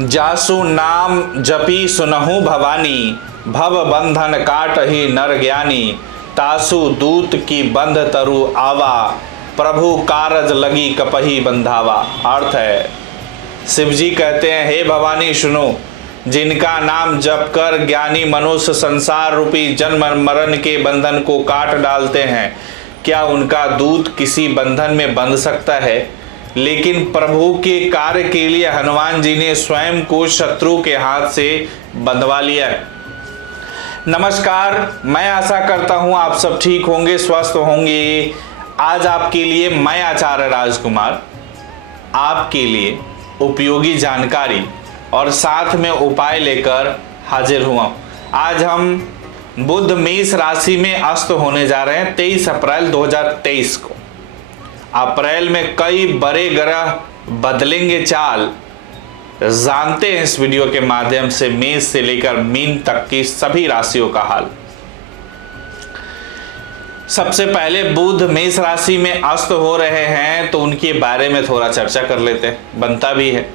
जासु नाम जपी सुनहु भवानी, भव बंधन काटहि नर ज्ञानी। तासु दूत की बंध तरु आवा, प्रभु कारज लगी कपहि बंधावा। अर्थ है, शिव जी कहते हैं, हे भवानी सुनो, जिनका नाम जप कर ज्ञानी मनुष्य संसार रूपी जन्म मरण के बंधन को काट डालते हैं, क्या उनका दूत किसी बंधन में बंध सकता है? लेकिन प्रभु के कार्य के लिए हनुमान जी ने स्वयं को शत्रु के हाथ से बंधवा लिया। नमस्कार, मैं आशा करता हूं आप सब ठीक होंगे, स्वस्थ होंगे। आज आपके लिए मैं आचार्य राजकुमार आपके लिए उपयोगी जानकारी और साथ में उपाय लेकर हाजिर हुआ। आज हम बुध मेष राशि में अस्त होने जा रहे हैं 23 अप्रैल 2023 को। अप्रैल में कई बड़े ग्रह बदलेंगे चाल, जानते हैं इस वीडियो के माध्यम से मेष से लेकर मीन तक की सभी राशियों का हाल। सबसे पहले बुध मेष राशि में अस्त हो रहे हैं तो उनके बारे में थोड़ा चर्चा कर लेते हैं, बनता भी है।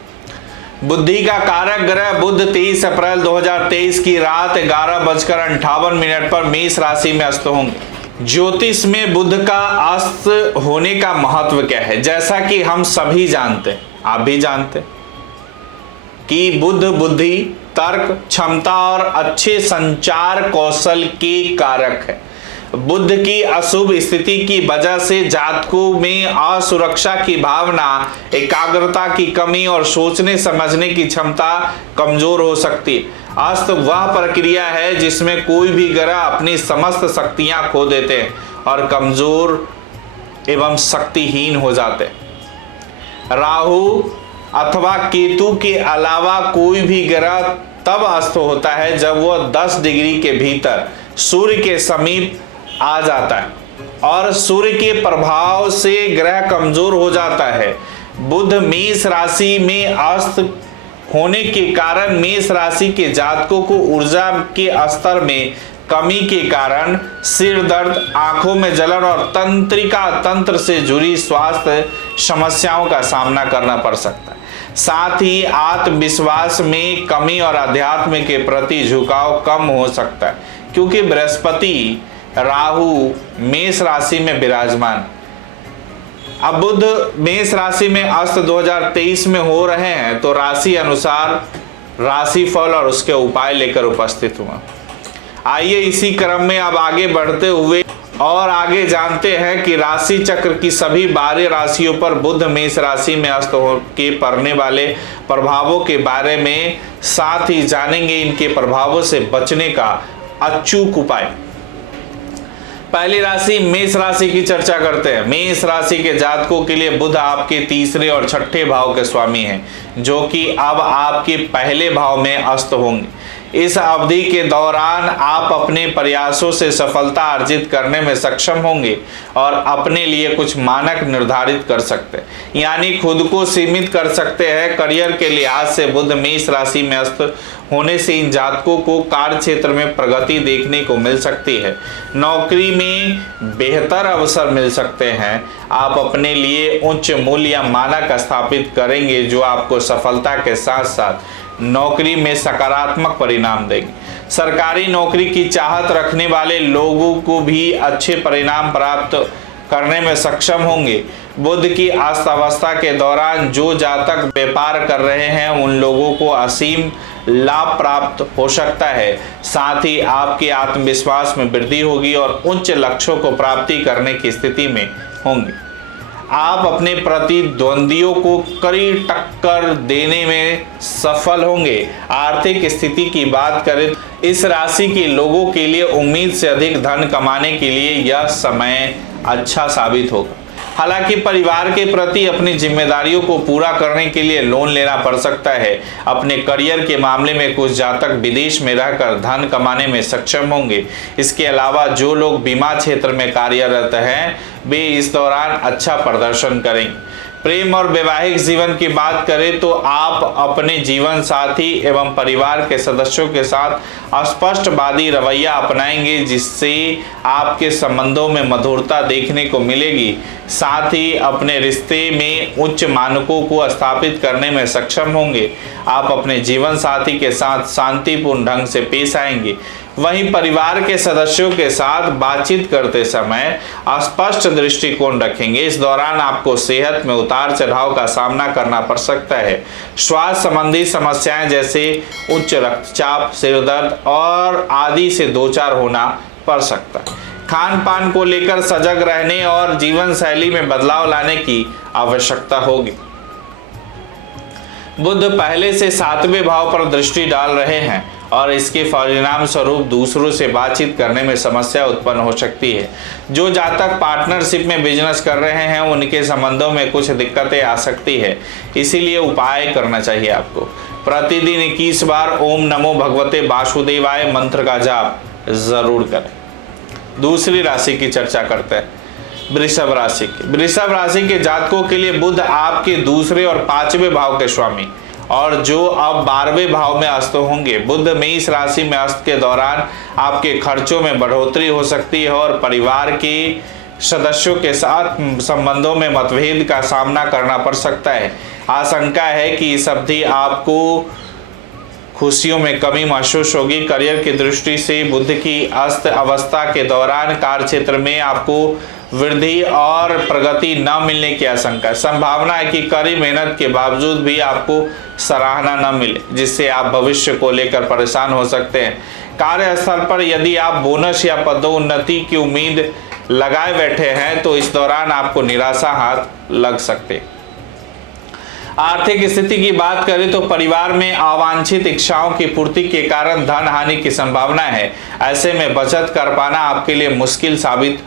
बुद्धि का कारक ग्रह बुध 23 अप्रैल 2023 की रात 11:58 पर मेष राशि में अस्त होंगे। ज्योतिष में बुध का अस्त होने का महत्व क्या है? जैसा कि हम सभी जानते हैं, आप भी जानते हैं कि बुध बुद्धि, तर्क क्षमता और अच्छे संचार कौशल के कारक है। बुध की अशुभ स्थिति की वजह से जातकों में असुरक्षा की भावना, एकाग्रता की कमी और सोचने समझने की क्षमता कमजोर हो सकती है। अस्त वह प्रक्रिया है जिसमें कोई भी ग्रह अपनी समस्त शक्तियां खो देते हैं और कमजोर एवं शक्तिहीन हो जाते हैं। राहु अथवा केतु के अलावा कोई भी ग्रह तब अस्त होता है जब वह 10 डिग्री के भीतर सूर्य के समीप आ जाता है और सूर्य के प्रभाव से ग्रह कमजोर हो जाता है। बुध मेष राशि में अस्त होने के कारण मेष राशि के जातकों को ऊर्जा के स्तर में कमी के कारण सिर दर्द, आंखों में जलन और तंत्रिका तंत्र से जुड़ी स्वास्थ्य समस्याओं का सामना करना पड़ सकता है। साथ ही आत्मविश्वास में कमी और अध्यात्म के प्रति झुकाव कम हो सकता है, क्योंकि बृहस्पति राहु मेष राशि में विराजमान। अब बुध मेष राशि में अस्त 2023 में हो रहे हैं तो राशि अनुसार राशिफल और उसके उपाय लेकर उपस्थित हुआ। आइए इसी क्रम में अब आगे बढ़ते हुए और आगे जानते हैं कि राशि चक्र की सभी 12 राशियों पर बुध मेष राशि में अस्त हो के पड़ने वाले प्रभावों के बारे में, साथ ही जानेंगे इनके प्रभावों से बचने का अचूक उपाय। पहली राशि मेष राशि की चर्चा करते हैं। मेष राशि के जातकों के लिए बुध आपके तीसरे और छठे भाव के स्वामी हैं, जो कि अब आपके पहले भाव में अस्त होंगे। इस अवधि के दौरान आप अपने प्रयासों से सफलता अर्जित करने में सक्षम होंगे और अपने लिए कुछ मानक निर्धारित कर सकते हैं, यानी खुद को सीमित कर सकते हैं। करियर के लिहाज से बुध मेष राशि में अस्त होने से इन जातकों को कार्य क्षेत्र में प्रगति देखने को मिल सकती है। नौकरी में बेहतर अवसर मिल सकते हैं। आप अपने लिए उच्च मूल्य या मानक स्थापित करेंगे जो आपको सफलता के साथ साथ नौकरी में सकारात्मक परिणाम देंगे। सरकारी नौकरी की चाहत रखने वाले लोगों को भी अच्छे परिणाम प्राप्त करने में सक्षम होंगे। बुध की अस्त अवस्था के दौरान जो जातक व्यापार कर रहे हैं उन लोगों को असीम लाभ प्राप्त हो सकता है। साथ ही आपके आत्मविश्वास में वृद्धि होगी और उच्च लक्ष्यों को प्राप्ति करने की स्थिति में होंगे। आप अपने प्रतिद्वंदियों को कड़ी टक्कर देने में सफल होंगे। आर्थिक स्थिति की बात करें, इस राशि के लोगों के लिए उम्मीद से अधिक धन कमाने के लिए यह समय अच्छा साबित होगा। हालांकि परिवार के प्रति अपनी जिम्मेदारियों को पूरा करने के लिए लोन लेना पड़ सकता है। अपने करियर के मामले में कुछ जातक विदेश में रहकर धन कमाने में सक्षम होंगे। इसके अलावा जो लोग बीमा क्षेत्र में कार्यरत हैं वे इस दौरान अच्छा प्रदर्शन करेंगे। प्रेम और वैवाहिक जीवन की बात करें तो आप अपने जीवन साथी एवं परिवार के सदस्यों के साथ स्पष्टवादी रवैया अपनाएंगे, जिससे आपके संबंधों में मधुरता देखने को मिलेगी। साथ ही अपने रिश्ते में उच्च मानकों को स्थापित करने में सक्षम होंगे। आप अपने जीवन साथी के साथ शांतिपूर्ण ढंग से पेश आएंगे। वहीं परिवार के सदस्यों के साथ बातचीत करते समय स्पष्ट दृष्टिकोण रखेंगे। इस दौरान आपको सेहत में उतार चढ़ाव का सामना करना पड़ सकता है। स्वास्थ्य संबंधी समस्याएं जैसे उच्च रक्तचाप, सिर दर्द और आदि से दो चार होना पड़ सकता है। खान पान को लेकर सजग रहने और जीवन शैली में बदलाव लाने की आवश्यकता होगी। बुध पहले से 7वें भाव पर दृष्टि डाल रहे हैं और इसके परिणाम स्वरूप दूसरों से बातचीत करने में समस्या उत्पन्न हो सकती है। जो जातक पार्टनरशिप में बिजनेस कर रहे हैं उनके संबंधों में कुछ दिक्कतें आ सकती है, इसीलिए उपाय करना चाहिए आपको। प्रतिदिन 21 बार ओम नमो भगवते वासुदेवाय मंत्र का जाप जरूर करें। दूसरी राशि की चर्चा करते हैं, वृषभ राशि की। वृषभ राशि के जातकों के लिए बुध आपके दूसरे और 5वें भाव के स्वामी और जो अब 12वें भाव में अस्त होंगे। बुध मेष राशि में अस्त के दौरान आपके खर्चों में बढ़ोतरी हो सकती है और परिवार के सदस्यों के साथ संबंधों में मतभेद का सामना करना पड़ सकता है। आशंका है कि इस अवधि आपको खुशियों में कमी महसूस होगी। करियर की दृष्टि से बुध की अस्त अवस्था के दौरान कार्य क्षेत्र में आपको वृद्धि और प्रगति न मिलने की आशंका है। संभावना है कि कड़ी मेहनत के बावजूद भी आपको सराहना न मिले, जिससे आप भविष्य को लेकर परेशान हो सकते हैं। कार्यस्थल पर यदि आप बोनस या पदोन्नति की उम्मीद लगाए बैठे हैं तो इस दौरान आपको निराशा हाथ लग सकते। आर्थिक स्थिति की बात करें तो परिवार में अवांछित इच्छाओं की पूर्ति के कारण धन हानि की संभावना है। ऐसे में बचत कर पाना आपके लिए मुश्किल साबित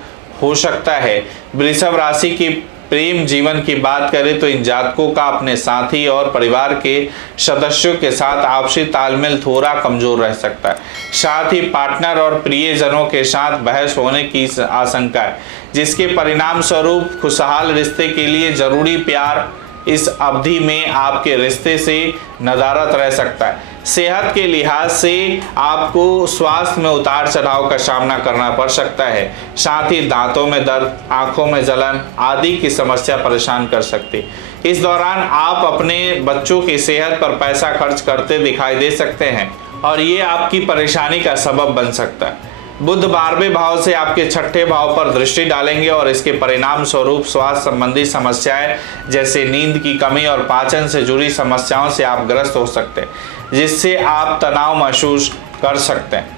हो सकता है। वृषभ राशि की प्रेम जीवन की बात करें तो इन जातकों का अपने साथी और परिवार के सदस्यों के साथ आपसी तालमेल थोड़ा कमजोर रह सकता है। साथ ही पार्टनर और प्रियजनों के साथ बहस होने की आशंका है, जिसके परिणाम स्वरूप खुशहाल रिश्ते के लिए जरूरी प्यार इस अवधि में आपके रिश्ते से नदारद रह सकता है। सेहत के लिहाज से आपको स्वास्थ्य में उतार चढ़ाव का सामना करना पड़ सकता है। साथ ही दांतों में दर्द, आंखों में जलन आदि की समस्या परेशान कर सकती है। इस दौरान आप अपने बच्चों की सेहत पर पैसा खर्च करते दिखाई दे सकते हैं और ये आपकी परेशानी का सबब बन सकता है। बुध 12वें भाव से आपके 6ठे भाव पर दृष्टि डालेंगे और इसके परिणाम स्वरूप स्वास्थ्य संबंधी समस्याएं जैसे नींद की कमी और पाचन से जुड़ी समस्याओं से आप ग्रस्त हो सकते हैं, जिससे आप तनाव महसूस कर सकते हैं।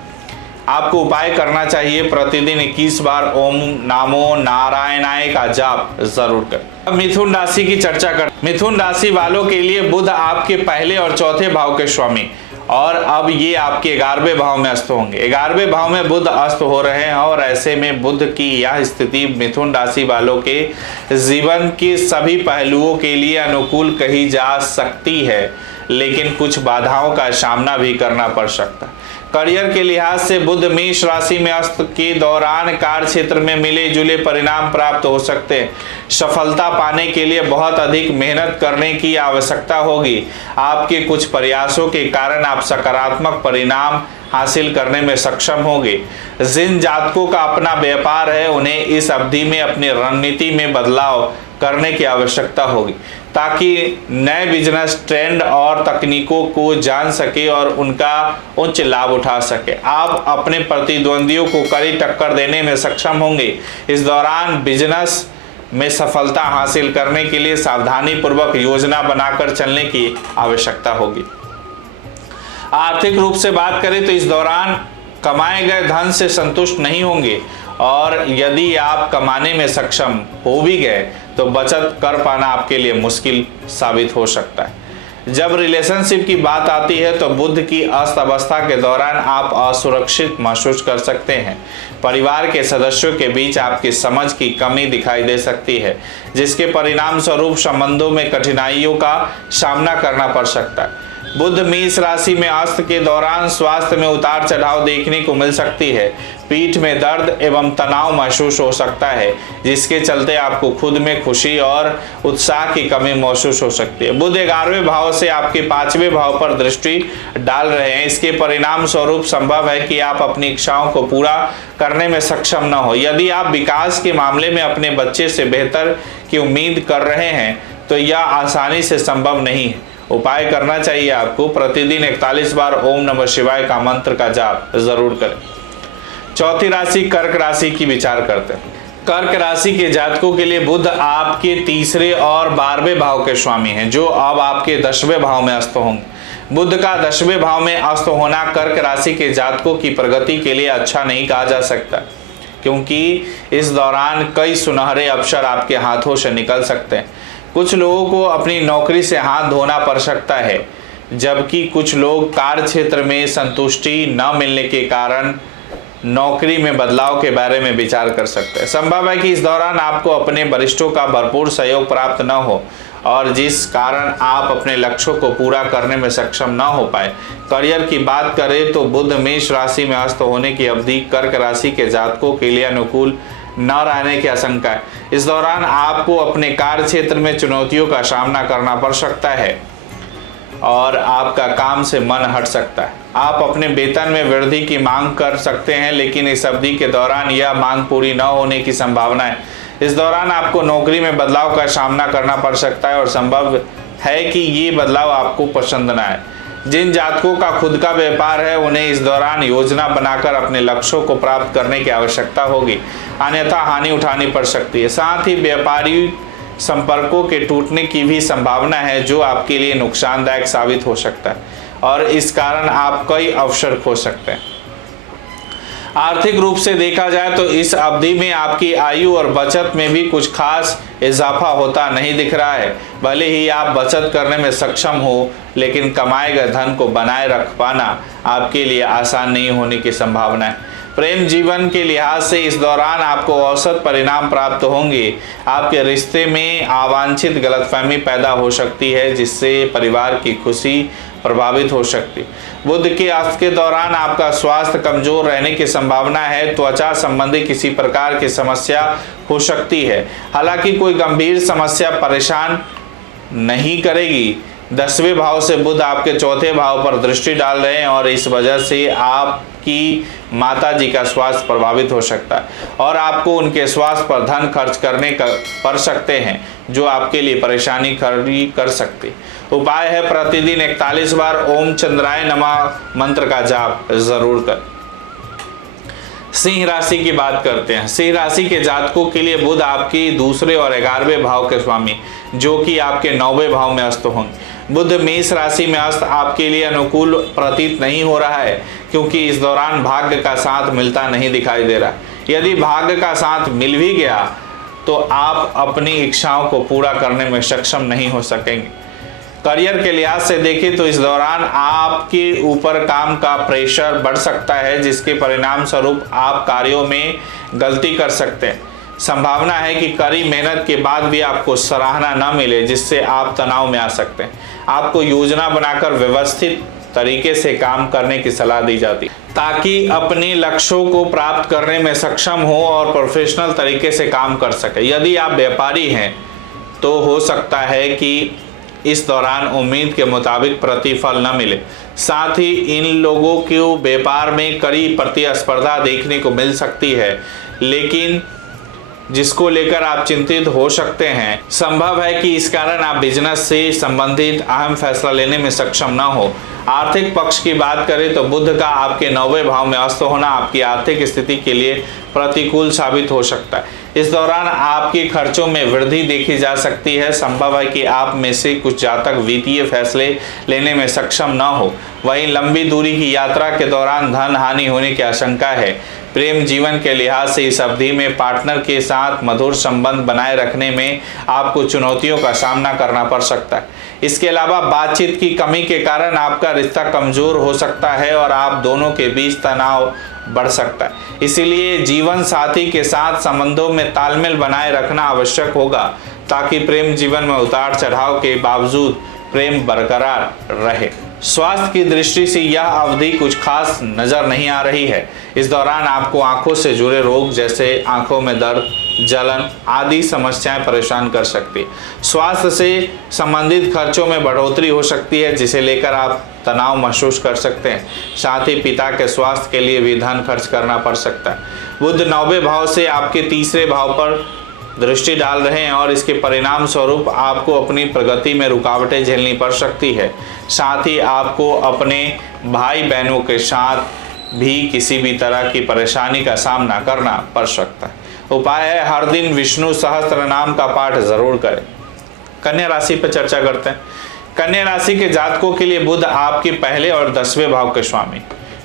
आपको उपाय करना चाहिए, प्रतिदिन 21 बार ओम नमो नारायणाय का जाप जरूर करें। अब मिथुन राशि की चर्चा कर। मिथुन राशि वालों के लिए बुध आपके पहले और चौथे भाव के स्वामी और अब ये आपके 11वें भाव में अस्त होंगे। 11वें भाव में बुध अस्त हो रहे हैं और ऐसे में बुध की यह स्थिति मिथुन राशि वालों के जीवन के सभी पहलुओं के लिए अनुकूल कही जा सकती है, लेकिन कुछ बाधाओं का सामना भी करना पड़ सकता है। करियर के लिहाज से बुध मेष राशि में अस्त के दौरान कार्य क्षेत्र में मिले जुले परिणाम प्राप्त हो सकते हैं। सफलता पाने के लिए बहुत अधिक मेहनत करने की आवश्यकता होगी। आपके कुछ प्रयासों के कारण आप सकारात्मक परिणाम हासिल करने में सक्षम होंगे। जिन जातकों का अपना व्यापार है उन्हें इस अवधि में अपनी रणनीति में बदलाव करने की आवश्यकता होगी, ताकि नए बिजनेस ट्रेंड और तकनीकों को जान सके और उनका उच्च लाभ उठा सके। आप अपने प्रतिद्वंदियों को कड़ी टक्कर देने में सक्षम होंगे। इस दौरान बिजनेस में सफलता हासिल करने के लिए सावधानी पूर्वक योजना बनाकर चलने की आवश्यकता होगी। आर्थिक रूप से बात करें तो इस दौरान कमाए गए धन से संतुष्ट नहीं होंगे और यदि आप कमाने में सक्षम हो भी गए तो बचत कर पाना आपके लिए मुश्किल साबित हो सकता है। जब रिलेशनशिप की बात आती है तो बुध की अस्त अवस्था के दौरान आप असुरक्षित महसूस कर सकते हैं। परिवार के सदस्यों के बीच आपकी समझ की कमी दिखाई दे सकती है, जिसके परिणाम स्वरूप संबंधों में कठिनाइयों का सामना करना पड़ सकता है। बुध मेष राशि में अस्त के दौरान स्वास्थ्य में उतार चढ़ाव देखने को मिल सकती है। पीठ में दर्द एवं तनाव महसूस हो सकता है, जिसके चलते आपको खुद में खुशी और उत्साह की कमी महसूस हो सकती है। बुध 11वें भाव से आपके 5वें भाव पर दृष्टि डाल रहे हैं। इसके परिणाम स्वरूप संभव है कि आप अपनी इच्छाओं को पूरा करने में सक्षम न हो। यदि आप विकास के मामले में अपने बच्चे से बेहतर की उम्मीद कर रहे हैं तो यह आसानी से संभव नहीं है। उपाय करना चाहिए आपको, प्रतिदिन 41 बार ओम नमः शिवाय का मंत्र का जाप जरूर करें। चौथी राशि कर्क राशि की विचार करते हैं। कर्क राशि के जातकों के लिए बुध आपके 3रे और 12वें भाव के स्वामी हैं, जो अब आपके 10वें भाव में अस्त होंगे। बुध का 10वें भाव में अस्त होना कर्क राशि के जातकों की प्रगति के लिए अच्छा नहीं कहा जा सकता, क्योंकि इस दौरान कई सुनहरे अवसर आपके हाथों से निकल सकते हैं। कुछ लोगों को अपनी नौकरी से हाथ धोना पड़ सकता है, जबकि कुछ लोग कार्य क्षेत्र में संतुष्टि न मिलने के कारण नौकरी में बदलाव के बारे में विचार कर सकते हैं। संभव है कि इस दौरान आपको अपने वरिष्ठों का भरपूर सहयोग प्राप्त न हो और जिस कारण आप अपने लक्ष्यों को पूरा करने में सक्षम न हो पाए। करियर की बात करें तो बुध मेष राशि में अस्त होने की अवधि कर्क राशि के जातकों के लिए अनुकूल न रहने की आशंका है। इस दौरान आपको अपने कार्य क्षेत्र में चुनौतियों का सामना करना पड़ सकता है और आपका काम से मन हट सकता है। आप अपने वेतन में वृद्धि की मांग कर सकते हैं, लेकिन इस अवधि के दौरान यह मांग पूरी न होने की संभावना है। इस दौरान आपको नौकरी में बदलाव का सामना करना पड़ सकता है और संभव है कि ये बदलाव आपको पसंद न आए। जिन जातकों का खुद का व्यापार है उन्हें इस दौरान योजना बनाकर अपने लक्ष्यों को प्राप्त करने की आवश्यकता होगी, अन्यथा हानि उठानी पड़ सकती है। साथ ही व्यापारी संपर्कों के टूटने की भी संभावना है, जो आपके लिए नुकसानदायक साबित हो सकता है और इस कारण आप कई अवसर खो सकते हैं। आर्थिक रूप से देखा जाए तो इस अवधि में आपकी आयु और बचत में भी कुछ खास इजाफा होता नहीं दिख रहा है। भले ही आप बचत करने में सक्षम हो, लेकिन कमाए गए धन को बनाए रख पाना आपके लिए आसान नहीं होने की संभावना है। प्रेम जीवन के लिहाज से इस दौरान आपको औसत परिणाम प्राप्त होंगे। आपके रिश्ते में अवांछित गलतफहमी पैदा हो सकती है, जिससे परिवार की खुशी प्रभावित हो सकती है। बुध के अस्त के दौरान आपका स्वास्थ्य कमजोर रहने की संभावना है। त्वचा संबंधी किसी प्रकार की समस्या हो सकती है, हालांकि कोई गंभीर समस्या परेशान नहीं करेगी। 10वें भाव से बुध आपके 4थे भाव पर दृष्टि डाल रहे हैं और इस वजह से आपकी माता जी का स्वास्थ्य प्रभावित हो सकता है और आपको उनके स्वास्थ्य पर धन खर्च करने पड़ सकते हैं, जो आपके लिए परेशानी खड़ी कर सकती। उपाय है, प्रतिदिन 41 बार ओम चंद्राय नमः मंत्र का जाप जरूर कर। सिंह राशि की बात करते हैं। सिंह राशि के जातकों के लिए बुध आपकी 2रे और 11वें भाव के स्वामी, जो कि आपके 9वें भाव में अस्त होंगे। बुध मेष राशि में अस्त आपके लिए अनुकूल प्रतीत नहीं हो रहा है, क्योंकि इस दौरान भाग्य का साथ मिलता नहीं दिखाई दे रहा। यदि भाग्य का साथ मिल भी गया तो आप अपनी इच्छाओं को पूरा करने में सक्षम नहीं हो सकेंगे। करियर के लिहाज से देखें तो इस दौरान आपके ऊपर काम का प्रेशर बढ़ सकता है, जिसके परिणाम स्वरूप आप कार्यों में गलती कर सकते हैं। संभावना है कि कड़ी मेहनत के बाद भी आपको सराहना न मिले, जिससे आप तनाव में आ सकते हैं। आपको योजना बनाकर व्यवस्थित तरीके से काम करने की सलाह दी जाती है, ताकि अपने लक्ष्यों को प्राप्त करने में सक्षम हो और प्रोफेशनल तरीके से काम कर सके। यदि आप व्यापारी हैं तो हो सकता है कि इस दौरान उम्मीद के मुताबिक प्रतिफल न मिले। साथ ही इन लोगों को व्यापार में कड़ी प्रतिस्पर्धा देखने को मिल सकती है, लेकिन जिसको लेकर आप चिंतित हो सकते हैं। संभव है कि इस कारण आप बिजनेस से संबंधित अहम फैसला लेने में सक्षम न हो। आर्थिक पक्ष की बात करें तो बुध का आपके 9वें भाव में अस्त होना आपकी आर्थिक स्थिति के लिए प्रतिकूल साबित हो सकता है। इस दौरान आपके खर्चों में वृद्धि देखी जा सकती है। संभव है कि आप में से कुछ जातक वित्तीय फैसले लेने में सक्षम न हो। वहीं लंबी दूरी की यात्रा के दौरान धन हानि होने की आशंका है। प्रेम जीवन के लिहाज से इस अवधि में पार्टनर के साथ मधुर संबंध बनाए रखने में आपको चुनौतियों का सामना करना पड़ सकता है। इसके अलावा बातचीत की कमी के कारण आपका रिश्ता कमजोर हो सकता है और आप दोनों के बीच तनाव बढ़ सकता है। इसीलिए जीवन साथी के साथ संबंधों में तालमेल बनाए रखना आवश्यक होगा, ताकि प्रेम जीवन में उतार चढ़ाव के बावजूद प्रेम बरकरार रहे। स्वास्थ्य की दृष्टि से यह अवधि कुछ खास नजर नहीं आ रही है। इस दौरान आपको आंखों से जुड़े रोग जैसे आंखों में दर्द, जलन आदि समस्याएं परेशान कर सकती है। स्वास्थ्य से संबंधित खर्चों में बढ़ोतरी हो सकती है, जिसे लेकर आप तनाव महसूस कर सकते हैं। साथ ही पिता के स्वास्थ्य के लिए भी धन खर्च करना पड़ सकता है। बुध 9वें भाव से आपके तीसरे भाव पर दृष्टि डाल रहे हैं और इसके परिणाम स्वरूप आपको अपनी प्रगति में रुकावटें झेलनी पड़ सकती है। साथ ही आपको अपने भाई बहनों के साथ भी किसी भी तरह की परेशानी का सामना करना पड़ सकता है। उपाय है, हर दिन विष्णु सहस्त्र नाम का पाठ जरूर करें। कन्या राशि पर चर्चा करते हैं। कन्या राशि के जातकों के लिए बुध आपके पहले और 10वें भाव के स्वामी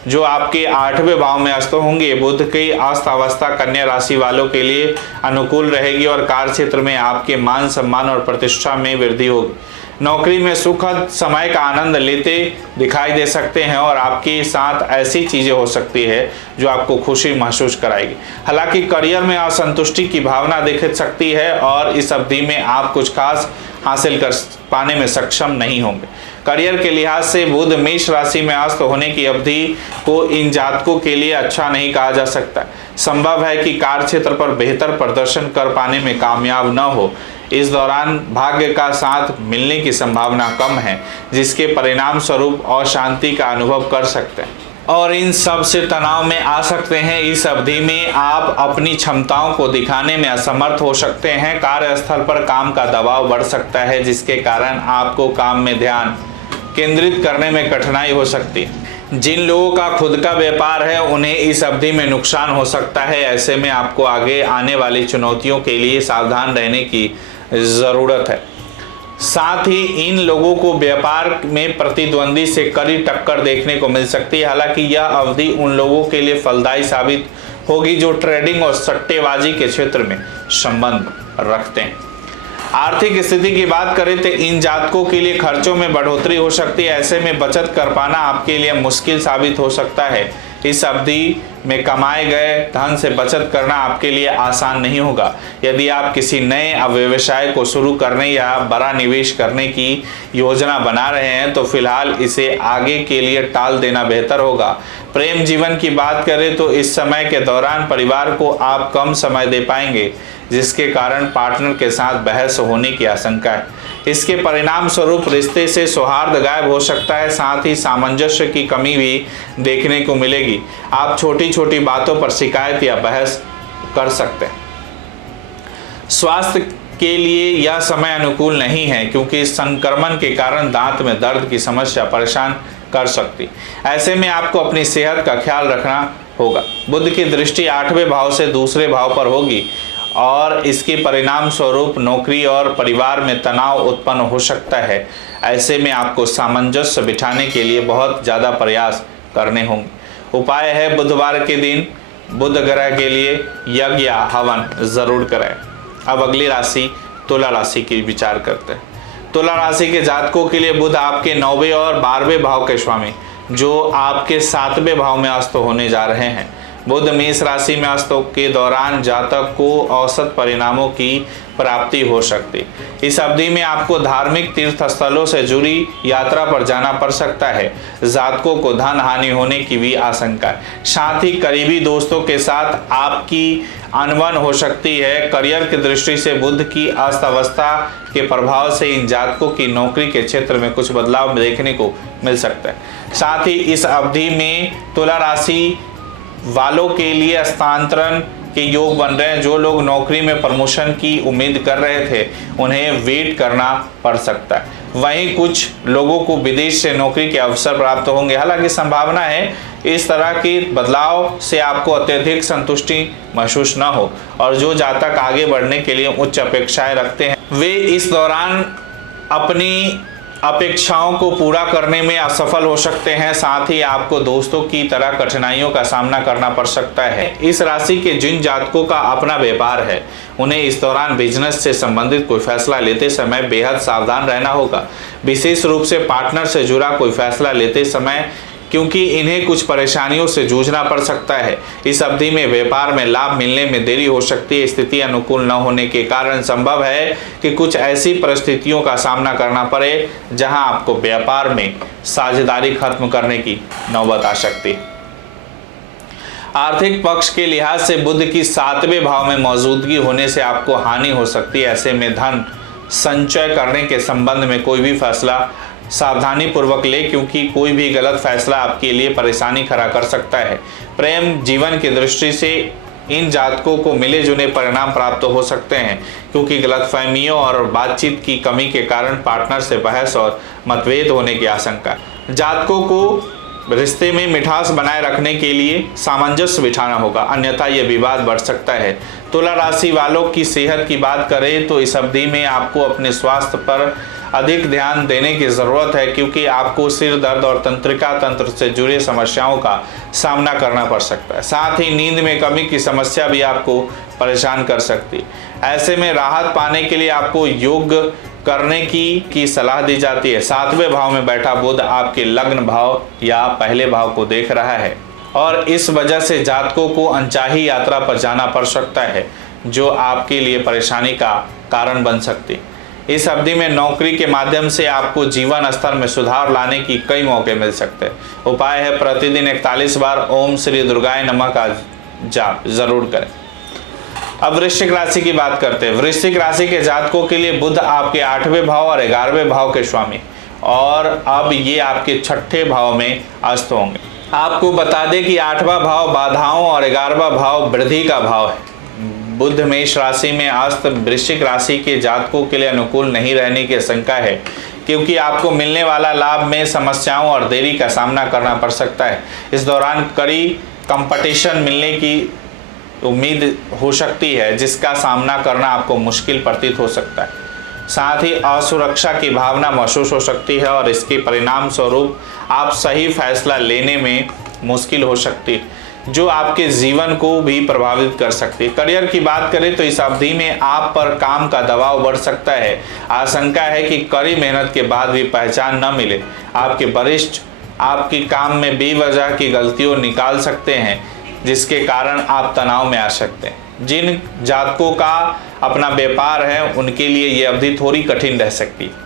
जो आपके 8वें भाव में अस्त होंगे। बुध की अस्त अवस्था कन्या राशि वालों के लिए अनुकूल रहेगी और कार्य क्षेत्र में आपके मान सम्मान और प्रतिष्ठा में वृद्धि होगी। नौकरी में सुखद समय का आनंद लेते दिखाई दे सकते हैं और आपके साथ ऐसी चीजें हो सकती है जो आपको खुशी महसूस कराएगी। हालांकि करियर में असंतुष्टि की भावना दिख सकती है और इस अवधि में आप कुछ खास हासिल कर पाने में सक्षम नहीं होंगे। करियर के लिहाज से बुध मेष राशि में अस्त होने की अवधि को इन जातकों के लिए अच्छा नहीं कहा जा सकता। संभव है कि कार्य क्षेत्र पर बेहतर प्रदर्शन कर पाने में कामयाब न हो। इस दौरान भाग्य का साथ मिलने की संभावना कम है, जिसके परिणाम स्वरूप अशांति का अनुभव कर सकते हैं और इन सब से तनाव में आ सकते हैं। इस अवधि में आप अपनी क्षमताओं को दिखाने में असमर्थ हो सकते हैं। कार्यस्थल पर काम का दबाव बढ़ सकता है, जिसके कारण आपको काम में ध्यान केंद्रित करने में कठिनाई हो सकती है। जिन लोगों का खुद का व्यापार है उन्हें इस अवधि में नुकसान हो सकता है। ऐसे में आपको आगे आने वाली चुनौतियों के लिए सावधान रहने की जरूरत है। साथ ही इन लोगों को व्यापार में प्रतिद्वंदी से कड़ी टक्कर देखने को मिल सकती है। हालांकि यह अवधि उन लोगों के लिए फलदायी साबित होगी जो ट्रेडिंग और सट्टेबाजी के क्षेत्र में संबंध रखते हैं। आर्थिक स्थिति की बात करें तो इन जातकों के लिए खर्चों में बढ़ोतरी हो सकती है। ऐसे में बचत कर पाना आपके लिए मुश्किल साबित हो सकता है। इस अवधि में कमाए गए धन से बचत करना आपके लिए आसान नहीं होगा। यदि आप किसी नए व्यवसाय को शुरू करने या बड़ा निवेश करने की योजना बना रहे हैं तो फिलहाल इसे आगे के लिए टाल देना बेहतर होगा। प्रेम जीवन की बात करें तो इस समय के दौरान परिवार को आप कम समय दे पाएंगे, जिसके कारण पार्टनर के साथ बहस होने की आशंका है। इसके परिणाम स्वरूप रिश्ते से सौहार्द गायब हो सकता है। साथ ही सामंजस्य की कमी भी देखने को मिलेगी। आप छोटी छोटी बातों पर शिकायत या बहस कर सकते हैं। स्वास्थ्य के लिए यह समय अनुकूल नहीं है, क्योंकि संक्रमण के कारण दांत में दर्द की समस्या परेशान कर सकती। ऐसे में आपको अपनी सेहत का ख्याल रखना होगा। बुध की दृष्टि 8वें भाव से दूसरे भाव पर होगी और इसके परिणाम स्वरूप नौकरी और परिवार में तनाव उत्पन्न हो सकता है। ऐसे में आपको सामंजस्य बिठाने के लिए बहुत ज़्यादा प्रयास करने होंगे। उपाय है, बुधवार के दिन बुध ग्रह के लिए यज्ञ या हवन जरूर करें। अब अगली राशि तुला राशि की विचार करते हैं। तुला राशि के जातकों के लिए बुध आपके 9वें और 12वें भाव के स्वामी जो आपके 7वें भाव में अस्त होने जा रहे हैं। बुध मेष राशि में अस्त के दौरान जातक को औसत परिणामों की प्राप्ति हो सकती। इस अवधि में आपको धार्मिक तीर्थ स्थलों से जुड़ी यात्रा पर जाना पड़ सकता है। जातकों को धन हानि होने की भी आशंका है। साथ ही करीबी दोस्तों के साथ आपकी अनबन हो सकती है। करियर की दृष्टि से बुध की अस्त अवस्था के प्रभाव से इन जातकों की नौकरी के क्षेत्र में कुछ बदलाव देखने को मिल सकता है। साथ ही इस अवधि में तुला राशि वालों के लिए स्थानांतरण के योग बन रहे हैं। जो लोग नौकरी में प्रमोशन की उम्मीद कर रहे थे उन्हें वेट करना पड़ सकता है। वहीं कुछ लोगों को विदेश से नौकरी के अवसर प्राप्त होंगे। हालांकि संभावना है इस तरह के बदलाव से आपको अत्यधिक संतुष्टि महसूस न हो और जो जातक आगे बढ़ने के लिए उच्च अपेक्षाएं रखते हैं वे इस दौरान अपनी अपेक्षाओं को पूरा करने में असफल हो सकते हैं। साथ ही आपको दोस्तों की तरह कठिनाइयों का सामना करना पड़ सकता है। इस राशि के जिन जातकों का अपना व्यापार है उन्हें इस दौरान बिजनेस से संबंधित कोई फैसला लेते समय बेहद सावधान रहना होगा। विशेष रूप से पार्टनर से जुड़ा कोई फैसला लेते समय क्योंकि इन्हें कुछ परेशानियों से जूझना पड़ सकता है। इस अवधि में व्यापार में लाभ मिलने में देरी हो सकती है। स्थिति अनुकूल न होने के कारण संभव है कि कुछ ऐसी परिस्थितियों का सामना करना पड़े जहां आपको व्यापार में साझेदारी खत्म करने की नौबत आ सकती है। आर्थिक पक्ष के लिहाज से बुध की 7वें भाव में मौजूदगी होने से आपको हानि हो सकती है। ऐसे में धन संचय करने के संबंध में कोई भी फैसला सावधानी पूर्वक ले, क्योंकि कोई भी गलत फैसला आपके लिए परेशानी खड़ा कर सकता है। प्रेम जीवन की दृष्टि से इन जातकों को मिले जुले परिणाम प्राप्त हो सकते हैं, क्योंकि गलतफहमियों और बातचीत की कमी के कारण पार्टनर से बहस और मतभेद होने की आशंका। जातकों को रिश्ते में मिठास बनाए रखने के लिए सामंजस्य बिठाना होगा, अन्यथा यह विवाद बढ़ सकता है। तुला राशि वालों की सेहत की बात करें तो इस अवधि में आपको अपने स्वास्थ्य पर अधिक ध्यान देने की ज़रूरत है, क्योंकि आपको सिर दर्द और तंत्रिका तंत्र से जुड़े समस्याओं का सामना करना पड़ सकता है। साथ ही नींद में कमी की समस्या भी आपको परेशान कर सकती है। ऐसे में राहत पाने के लिए आपको योग करने की सलाह दी जाती है। 7वें भाव में बैठा बुध आपके लग्न भाव या पहले भाव को देख रहा है और इस वजह से जातकों को अनचाही यात्रा पर जाना पड़ सकता है, जो आपके लिए परेशानी का कारण बन सकती है। इस अवधि में नौकरी के माध्यम से आपको जीवन स्तर में सुधार लाने की कई मौके मिल सकते हैं। उपाय है प्रतिदिन 41 बार ओम श्री दुर्गाय नमः का जाप जरूर करें। अब वृश्चिक राशि की बात करते हैं। वृश्चिक राशि के जातकों के लिए बुध आपके 8वें भाव और 11वें भाव के स्वामी, और अब ये आपके 6ठे भाव में अस्त होंगे। आपको बता दें कि 8वां भाव बाधाओं और 11वां भाव वृद्धि का भाव है। बुध मेष राशि में अस्त वृश्चिक राशि के जातकों के लिए अनुकूल नहीं रहने की आशंका है, क्योंकि आपको मिलने वाला लाभ में समस्याओं और देरी का सामना करना पड़ सकता है। इस दौरान कड़ी कंपटीशन मिलने की उम्मीद हो सकती है, जिसका सामना करना आपको मुश्किल प्रतीत हो सकता है। साथ ही असुरक्षा की भावना महसूस हो सकती है और इसके परिणाम स्वरूप आप सही फैसला लेने में मुश्किल हो सकती है, जो आपके जीवन को भी प्रभावित कर सकती है। करियर की बात करें तो इस अवधि में आप पर काम का दबाव बढ़ सकता है। आशंका है कि कड़ी मेहनत के बाद भी पहचान न मिले। आपके वरिष्ठ आपकी काम में बेवजह की गलतियों निकाल सकते हैं, जिसके कारण आप तनाव में आ सकते हैं। जिन जातकों का अपना व्यापार है उनके लिए यह अवधि थोड़ी कठिन रह सकती है।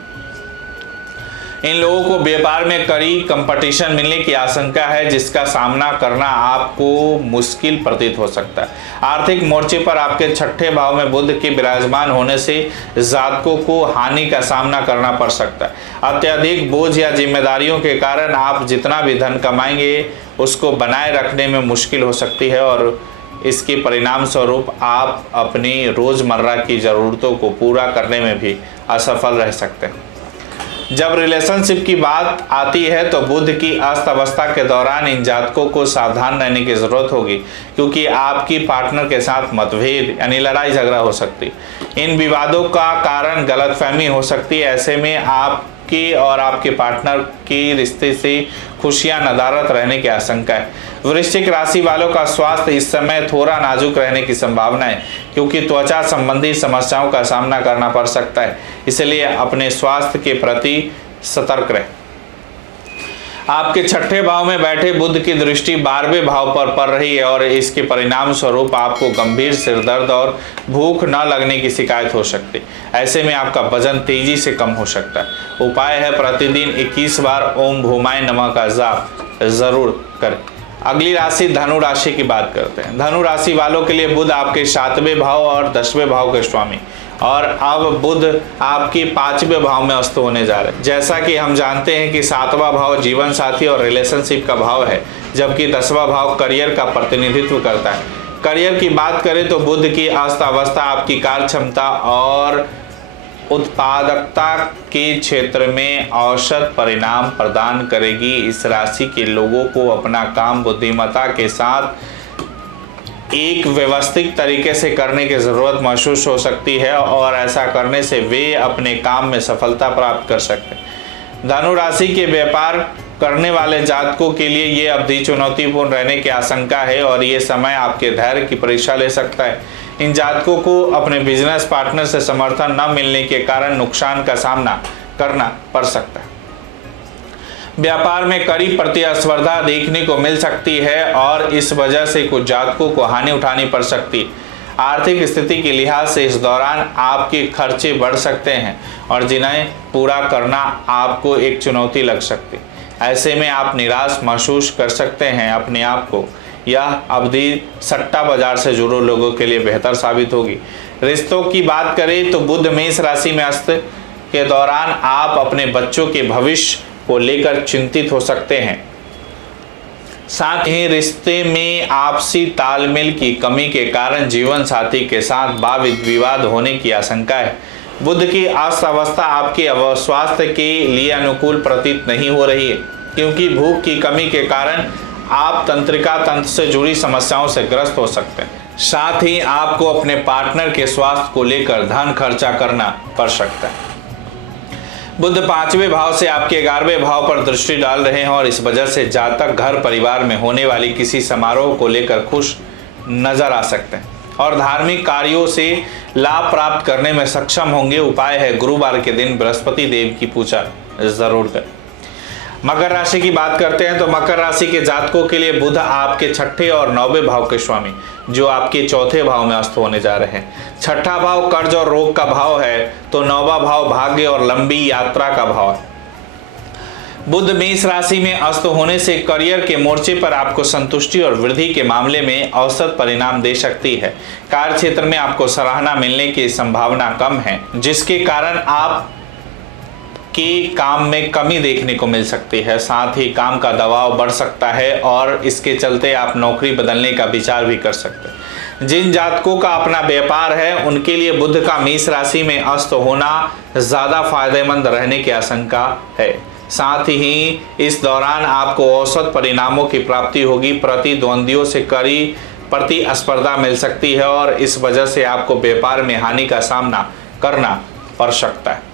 इन लोगों को व्यापार में कड़ी कंपटीशन मिलने की आशंका है, जिसका सामना करना आपको मुश्किल प्रतीत हो सकता है। आर्थिक मोर्चे पर आपके 6ठे भाव में बुध के विराजमान होने से जातकों को हानि का सामना करना पड़ सकता है। अत्यधिक बोझ या जिम्मेदारियों के कारण आप जितना भी धन कमाएंगे उसको बनाए रखने में मुश्किल हो सकती है, और इसके परिणाम स्वरूप आप अपनी रोज़मर्रा की ज़रूरतों को पूरा करने में भी असफल रह सकते हैं। जब रिलेशनशिप की बात आती है तो बुध की अस्त अवस्था के दौरान इन जातकों को सावधान रहने की ज़रूरत होगी, क्योंकि आपकी पार्टनर के साथ मतभेद यानी लड़ाई झगड़ा हो सकती है। इन विवादों का कारण गलतफहमी हो सकती है। ऐसे में आपके और आपके पार्टनर के रिश्ते से खुशियां नदारद रहने की आशंका है। वृश्चिक राशि वालों का स्वास्थ्य इस समय थोड़ा नाजुक रहने की संभावना है, क्योंकि त्वचा संबंधी समस्याओं का सामना करना पड़ सकता है। इसलिए अपने स्वास्थ्य के प्रति सतर्क रहें। आपके 6ठे भाव में बैठे बुध की दृष्टि 12वें भाव पर पड़ रही है, और इसके परिणाम स्वरूप आपको गंभीर सिर दर्द और भूख न लगने की शिकायत हो सकती है। ऐसे में आपका वजन तेजी से कम हो सकता है। उपाय है प्रतिदिन 21 बार ओम भूमाय नमः का जाप जरूर करें। अगली राशि धनु राशि की बात करते हैं। धनु राशि वालों के लिए बुध आपके 7वें भाव और 10वें भाव के स्वामी, और अब बुध आपके 5वें भाव में अस्त होने जा रहे हैं। जैसा कि हम जानते हैं कि 7वां भाव जीवन साथी और रिलेशनशिप का भाव है, जबकि 10वां भाव करियर का प्रतिनिधित्व करता है। करियर की बात करें तो बुध की अस्त अवस्था आपकी कार्य क्षमता और उत्पादकता के क्षेत्र में औसत परिणाम प्रदान करेगी। इस राशि के लोगों को अपना काम बुद्धिमत्ता के साथ एक व्यवस्थित तरीके से करने की ज़रूरत महसूस हो सकती है, और ऐसा करने से वे अपने काम में सफलता प्राप्त कर सकते हैं। धनु राशि के व्यापार करने वाले जातकों के लिए ये अवधि चुनौतीपूर्ण रहने की आशंका है, और ये समय आपके धैर्य की परीक्षा ले सकता है। इन जातकों को अपने बिजनेस पार्टनर से समर्थन न मिलने के कारण नुकसान का सामना करना पड़ सकता है। व्यापार में कड़ी प्रतिस्पर्धा देखने को मिल सकती है और इस वजह से कुछ जातकों को हानि उठानी पड़ सकती है। आर्थिक स्थिति के लिहाज से इस दौरान आपके खर्चे बढ़ सकते हैं और जिन्हें पूरा करना आपको एक चुनौती लग सकती है। ऐसे में आप निराश महसूस कर सकते हैं अपने आप को। यह अवधि सट्टा बाजार से जुड़े लोगों के लिए बेहतर साबित होगी। रिश्तों की बात करें तो बुध मेष राशि में अस्त के दौरान आप अपने बच्चों के भविष्य को लेकर चिंतित हो सकते हैं। साथ ही रिश्ते में आपसी तालमेल की कमी के कारण जीवन साथी के साथ वाद विवाद होने की आशंका है। बुध की अवस्था आपके स्वास्थ्य के लिए अनुकूल प्रतीत नहीं हो रही है, क्योंकि भूख की कमी के कारण आप तंत्रिका तंत्र से जुड़ी समस्याओं से ग्रस्त हो सकते हैं। साथ ही आपको अपने पार्टनर के स्वास्थ्य को लेकर धन खर्चा करना पड़ सकता है। बुध 5वें भाव से आपके 11वें भाव पर दृष्टि डाल रहे हैं और इस वजह से जातक घर परिवार में होने वाली किसी समारोह को लेकर खुश नजर आ सकते हैं और धार्मिक कार्यों से लाभ प्राप्त करने में सक्षम होंगे। उपाय है गुरुवार के दिन बृहस्पति देव की पूजा जरूर करें। मकर राशि की बात करते हैं तो मकर राशि के जातकों के लिए बुध आपके 6ठे और 9वें भाव के स्वामी जो आपके 4थे भाव में अस्त होने जा रहे हैं। 6ठा भाव कर्ज और रोग का भाव है तो 9वां भाव भाग्य और लंबी यात्रा का भाव है। बुध मेष राशि में अस्त होने से करियर के मोर्चे पर आपको संतुष्टि और वृद्धि के मामले में औसत परिणाम दे सकती है। कार्य क्षेत्र में आपको सराहना मिलने की संभावना कम है, जिसके कारण आप के काम में कमी देखने को मिल सकती है। साथ ही काम का दबाव बढ़ सकता है और इसके चलते आप नौकरी बदलने का विचार भी कर सकते हैं। जिन जातकों का अपना व्यापार है उनके लिए बुध का मेष राशि में अस्त होना ज्यादा फायदेमंद रहने की आशंका है। साथ ही इस दौरान आपको औसत परिणामों की प्राप्ति होगी। प्रतिद्वंदियों से कड़ी प्रतिस्पर्धा मिल सकती है और इस वजह से आपको व्यापार में हानि का सामना करना पड़ सकता है।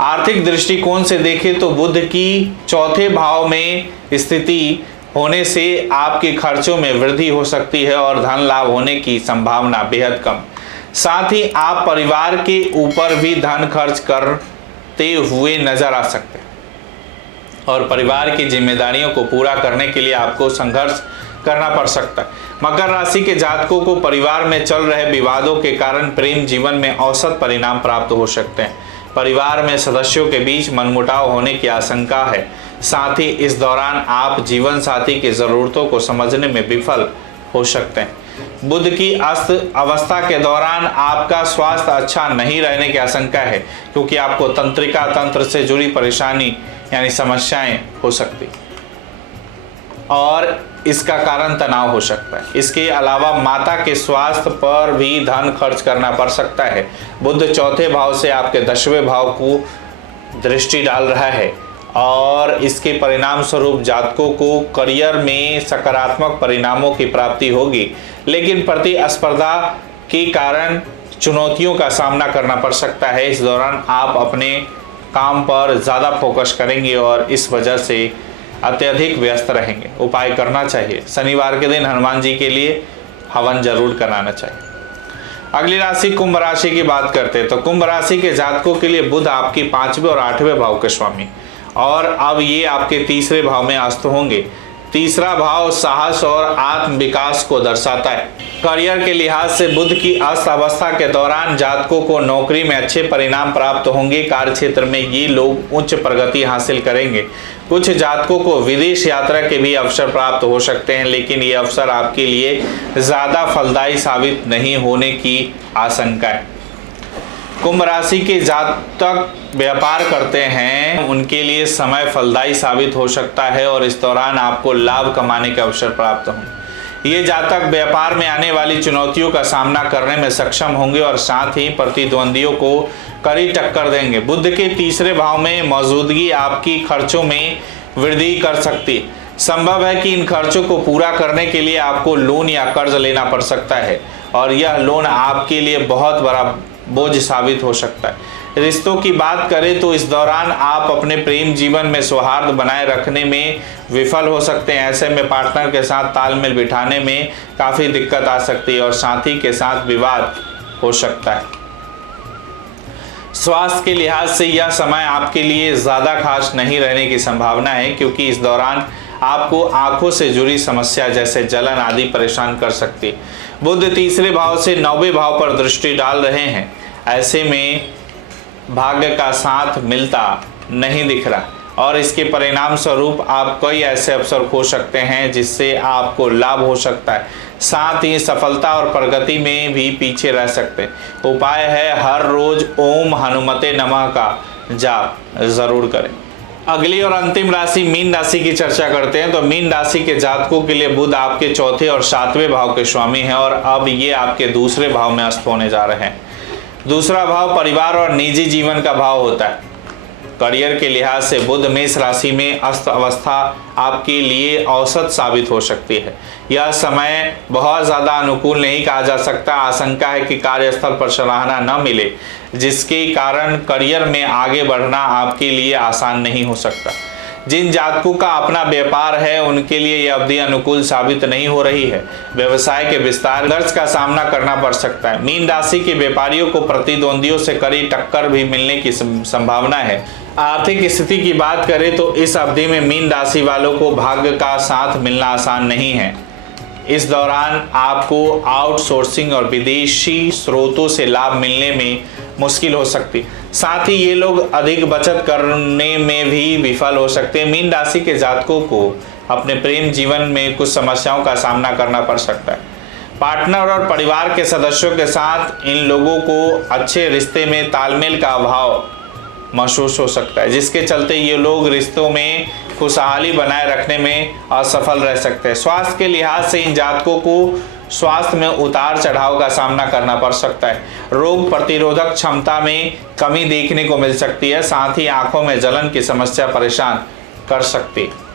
आर्थिक दृष्टिकोण से देखें तो बुध की 4थे भाव में स्थिति होने से आपके खर्चों में वृद्धि हो सकती है और धन लाभ होने की संभावना बेहद कम। साथ ही आप परिवार के ऊपर भी धन खर्च करते हुए नजर आ सकते हैं और परिवार की जिम्मेदारियों को पूरा करने के लिए आपको संघर्ष करना पड़ सकता है। मकर राशि के जातकों को परिवार में चल रहे विवादों के कारण प्रेम जीवन में औसत परिणाम प्राप्त हो सकते हैं। परिवार में सदस्यों के बीच मनमुटाव होने की आशंका है। साथ ही इस दौरान आप जीवन साथी की जरूरतों को समझने में विफल हो सकते हैं। बुध की अस्त अवस्था के दौरान आपका स्वास्थ्य अच्छा नहीं रहने की आशंका है, क्योंकि आपको तंत्रिका तंत्र से जुड़ी परेशानी यानी समस्याएं हो सकती और इसका कारण तनाव हो सकता है। इसके अलावा माता के स्वास्थ्य पर भी धन खर्च करना पड़ सकता है। बुध 4थे भाव से आपके 10वें भाव को दृष्टि डाल रहा है और इसके परिणाम स्वरूप जातकों को करियर में सकारात्मक परिणामों की प्राप्ति होगी, लेकिन प्रतिस्पर्धा के कारण चुनौतियों का सामना करना पड़ सकता है। इस दौरान आप अपने काम पर ज़्यादा फोकस करेंगे और इस वजह से अत्यधिक व्यस्त रहेंगे। उपाय करना चाहिए, शनिवार के दिन हनुमान जी के लिए हवन जरूर कराना चाहिए। अगली राशि कुंभ राशि की बात करते हैं तो कुंभ राशि के जातकों के लिए बुध आपकी 5वें और 8वें भाव के स्वामी और अब ये आपके 3रे भाव में अस्त होंगे। 3रा भाव साहस और आत्म विकास को दर्शाता है। करियर के लिहाज से बुध की अस्त अवस्था के दौरान जातकों को नौकरी में अच्छे परिणाम प्राप्त होंगे। कार्य क्षेत्र में ये लोग उच्च प्रगति हासिल करेंगे। कुछ जातकों को विदेश यात्रा के भी अवसर प्राप्त हो सकते हैं, लेकिन ये अवसर आपके लिए ज्यादा फलदायी साबित नहीं होने की आशंका है। कुंभ राशि के जातक व्यापार करते हैं उनके लिए समय फलदायी साबित हो सकता है और इस दौरान आपको लाभ कमाने के अवसर प्राप्त होंगे। ये जातक व्यापार में आने वाली चुनौतियों का सामना करने में सक्षम होंगे और साथ ही प्रतिद्वंदियों को कड़ी टक्कर देंगे। बुध के 3रे भाव में मौजूदगी आपकी खर्चों में वृद्धि कर सकती है। संभव है कि इन खर्चों को पूरा करने के लिए आपको लोन या कर्ज लेना पड़ सकता है और यह लोन आपके लिए बहुत बड़ा बोझ साबित हो सकता है। रिश्तों की बात करें तो इस दौरान आप अपने प्रेम जीवन में सौहार्द बनाए रखने में विफल हो सकते हैं। ऐसे में पार्टनर के साथ तालमेल बिठाने में काफ़ी दिक्कत आ सकती है और साथी के साथ विवाद हो सकता है। स्वास्थ्य के लिहाज से यह समय आपके लिए ज़्यादा खास नहीं रहने की संभावना है, क्योंकि इस दौरान आपको आंखों से जुड़ी समस्या जैसे जलन आदि परेशान कर सकती है। बुध तीसरे भाव से 9वें भाव पर दृष्टि डाल रहे हैं, ऐसे में भाग्य का साथ मिलता नहीं दिख रहा और इसके परिणाम स्वरूप आप कई ऐसे अवसर खो सकते हैं जिससे आपको लाभ हो सकता है। साथ ही सफलता और प्रगति में भी पीछे रह सकते हैं। उपाय है हर रोज ओम हनुमते नमः का जाप जरूर करें। अगली और अंतिम राशि मीन राशि की चर्चा करते हैं। तो मीन राशि के जातकों के लिए बुध आपके चौथे और 7वें भाव के स्वामी हैं और अब ये आपके दूसरे भाव में अस्त होने जा रहे हैं। दूसरा भाव परिवार और निजी जीवन का भाव होता है। करियर के लिहाज से बुध मेष राशि में अस्त अवस्था आपके लिए औसत साबित हो सकती है। यह समय बहुत ज़्यादा अनुकूल नहीं कहा जा सकता। आशंका है कि कार्यस्थल पर सराहना न मिले, जिसके कारण करियर में आगे बढ़ना आपके लिए आसान नहीं हो सकता। जिन जातकों का अपना व्यापार है उनके लिए यह अवधि अनुकूल साबित नहीं हो रही है। व्यवसाय के विस्तार संघर्ष का सामना करना पड़ सकता है। मीन राशि के व्यापारियों को प्रतिद्वंदियों से कड़ी टक्कर भी मिलने की संभावना है। आर्थिक स्थिति की बात करें तो इस अवधि में मीन राशि वालों को भाग्य का साथ मिलना आसान नहीं है। इस दौरान आपको आउटसोर्सिंग और विदेशी स्रोतों से लाभ मिलने में मुश्किल हो सकती। साथ ही ये लोग अधिक बचत करने में भी विफल हो सकते हैं। मीन राशि के जातकों को अपने प्रेम जीवन में कुछ समस्याओं का सामना करना पड़ सकता है। पार्टनर और परिवार के सदस्यों के साथ इन लोगों को अच्छे रिश्ते में तालमेल का अभाव महसूस हो सकता है, जिसके चलते ये लोग रिश्तों में खुशहाली बनाए रखने में असफल रह सकते हैं। स्वास्थ्य के लिहाज से इन जातकों को स्वास्थ्य में उतार चढ़ाव का सामना करना पड़ सकता है। रोग प्रतिरोधक क्षमता में कमी देखने को मिल सकती है। साथ ही आंखों में जलन की समस्या परेशान कर सकती है।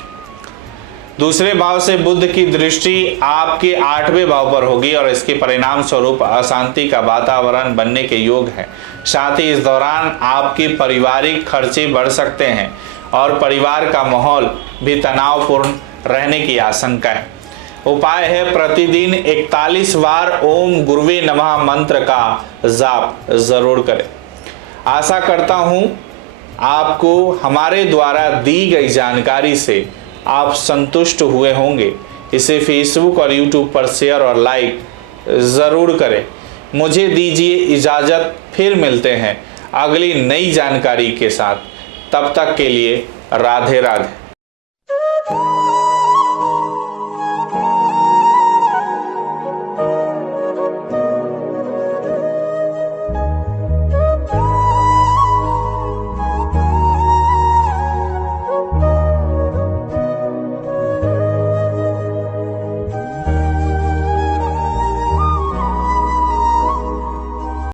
दूसरे भाव से बुध की दृष्टि आपके 8वें भाव पर होगी और इसके परिणाम स्वरूप अशांति का वातावरण बनने के योग है। साथ ही इस दौरान आपके पारिवारिक खर्चे बढ़ सकते हैं और परिवार का माहौल भी तनावपूर्ण रहने की आशंका है। उपाय है प्रतिदिन 41 बार ओम गुरुवे नमः मंत्र का जाप जरूर करें। आशा करता हूं आपको हमारे द्वारा दी गई जानकारी से आप संतुष्ट हुए होंगे। इसे फेसबुक और यूट्यूब पर शेयर और लाइक ज़रूर करें। मुझे दीजिए इजाज़त, फिर मिलते हैं अगली नई जानकारी के साथ। तब तक के लिए राधे राधे।